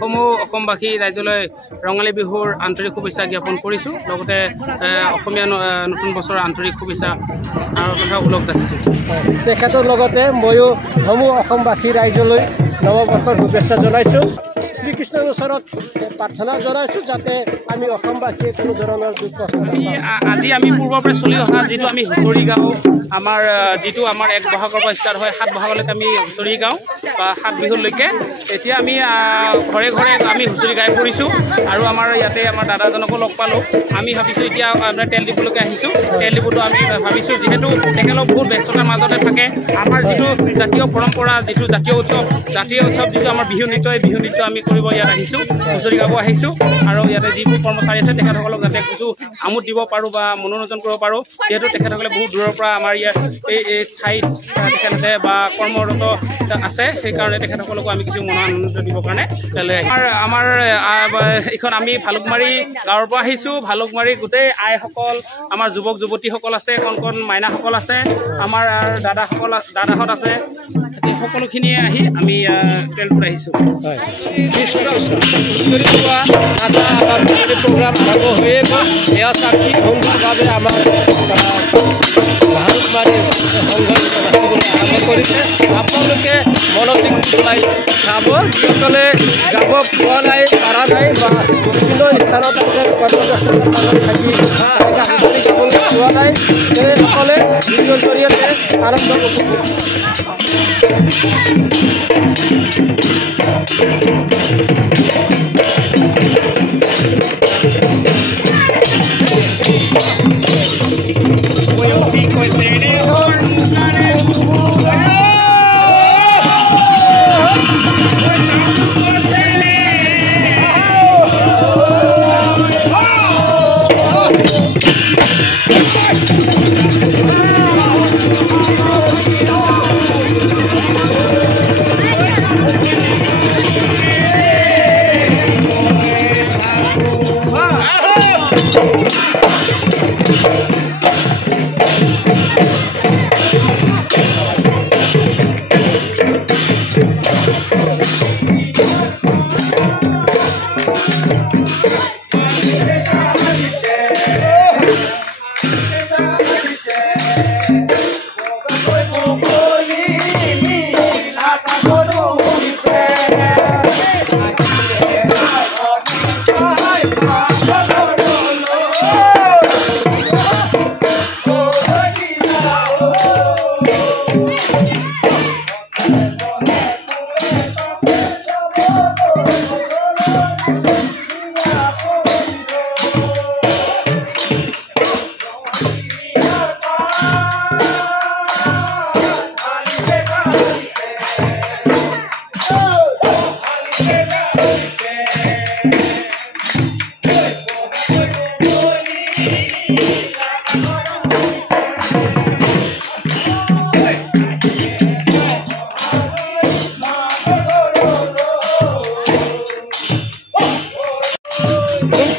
সমূহ অসমবাসী ৰাইজলৈ ৰঙালী বিহুৰ আন্তৰিক শুভেচ্ছা জ্ঞাপন কৰিছোঁ। লগতে অসমীয়া নতুন বছৰৰ আন্তৰিক শুভেচ্ছা আৰু কথা ওলগ যাচিছোঁ। তেখেতৰ লগতে ময়ো সমূহ অসমবাসী ৰাইজলৈ নৱবৰ্ষৰ শুভেচ্ছা জনাইছোঁ। শ্ৰীকৃষ্ণৰ ওচৰত প্ৰাৰ্থনা জনাইছোঁ যাতে আমি অসমবাসীয়ে কোনো ধৰণৰ দুখ কষ্ট আজি আমি পূৰ্বৰ পৰা চলি অহা যিটো আমি হুঁচৰি গাওঁ, আমাৰ যিটো আমাৰ 1 বহাগৰ পৰা ষ্টাৰ্ট হয় 7 বহাগলৈকে আমি হুঁচৰি গাওঁ বা 7 বিহুলৈকে। এতিয়া আমি ঘৰে ঘৰে আমি হুঁচৰি গাই ফুৰিছোঁ আৰু আমাৰ ইয়াতে আমাৰ দাদাজনকো লগ পালোঁ। আমি ভাবিছোঁ এতিয়া আপোনাৰ তেল ডিপুলৈকে আহিছোঁ। তেল ডিপুটো আমি ভাবিছোঁ যিহেতু তেখেতলোক বহুত ব্যস্ততাৰ মাজতে থাকে, আমাৰ যিটো জাতীয় পৰম্পৰা, যিটো জাতীয় উৎসৱ যিটো আমাৰ বিহু নৃত্য, এই বিহু নৃত্য আমি কৰিব ইয়াত আহিছোঁ, হুঁচৰি গাব আহিছোঁ। আৰু ইয়াতে যিবোৰ কৰ্মচাৰী আছে তেখেতসকলক যাতে কিছু আমোদ দিব পাৰোঁ বা মনোৰঞ্জন কৰিব পাৰোঁ, যিহেতু তেখেতসকলে বহুত দূৰৰ পৰা আমাৰ ইয়াত এই ঠাইত তেখেতে বা কৰ্মৰত আছে, সেইকাৰণে তেখেতসকলকো আমি কিছু মনোৰঞ্জন দিবৰ কাৰণে আমাৰ এইখন আমি ভালুকমাৰী গাঁৱৰ পৰা আহিছোঁ। ভালুকমাৰী গোটেই আইসকল, আমাৰ যুৱক যুৱতীসকল আছে, কণ কণ মাইনাসকল আছে, আমাৰ দাদাহঁত আছে, সকলোখিনিয়ে আহি আমি তেলপুৰ আহিছোঁ। প্ৰগ্ৰাম আৰম্ভ হৈয়ে গ'ল। এয়া চাকি সুন্দৰভাৱে আমাৰ ভালুকমাৰী সংঘ নাচিবলৈ আৰম্ভ কৰিছে। আপোনালোকে মনযোগ পেলাই চাব, যিসকলে যাব পোৱা নাই, পাৰা নাই বা বিভিন্ন স্থানত আছে কৰ্মব্যস্ততাৰ থাকি যাবলৈ পোৱা নাই, সেইসকলে ভিডিঅ'ৰ জৰিয়তে আনন্দ উপভোগ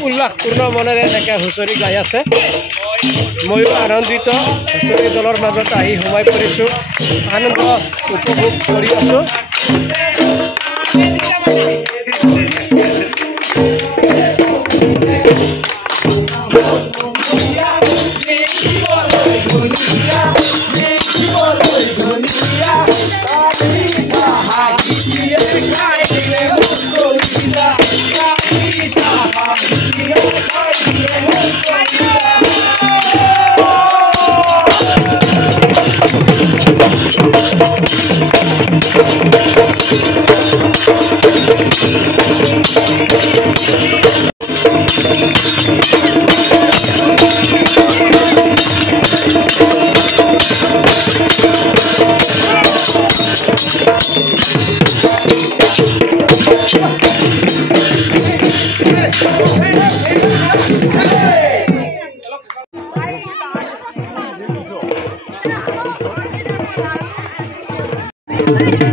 উল্লাসপূৰ্ণ মনেৰে এনেকৈ হুঁচৰি গাই আছে। ময়ো আনন্দিত, হুঁচৰি দলৰ মাজত আহি সোমাই পৰিছোঁ, আনন্দ উপভোগ কৰি আছোঁ।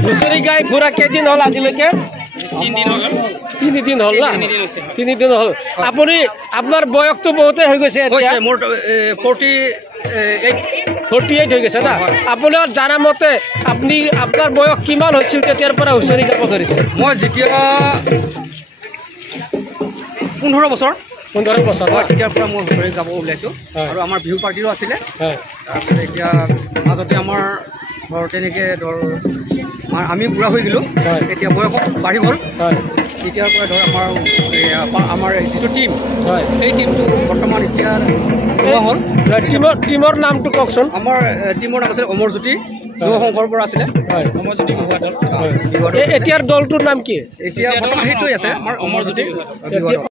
হুঁচৰি গাই ফুৰা কেইদিন হ'ল আজিলৈকে? 3 দিন হ'ল। 3 দিন হ'ল না? 3 দিন হ'ল। আপুনি আপোনাৰ বয়সটো বহুতে হৈ গৈছে এতিয়া? মোৰ 48 হৈ গৈছে না? আপোনাৰ জানা মতে আপোনাৰ বয়স কিমান হৈছিল তেতিয়াৰ পৰা হুঁচৰি গাব ধৰিছে? মই যেতিয়া 15 বছৰ 15 বছৰ হয় তেতিয়াৰ পৰা মই হুঁচৰি গাব ওলাইছোঁ আৰু আমাৰ বিহু পাৰ্টিও আছিলে তাৰপিছত এতিয়া মাজতে আমাৰ ধৰ তেনেকৈ ধৰ আমি বুঢ়া হৈ গ'লোঁ এতিয়া বয়স বাঢ়ি গ'ল তেতিয়াৰ পৰা ধৰ আমাৰ যিটো টীম সেই টীমটো বৰ্তমান এতিয়া নোহোৱা হ'ল টীমৰ নামটো কওকচোন আমাৰ টীমৰ নাম আছিলে অমৰজ্যোতি যুৱ সংঘৰ পৰা আছিলে অমৰজ্যোতি বিহুৱা দল এতিয়াৰ দলটোৰ নাম কি এতিয়া বৰ্তমান সেইটোৱে আছে আমাৰ অমৰজ্যোতি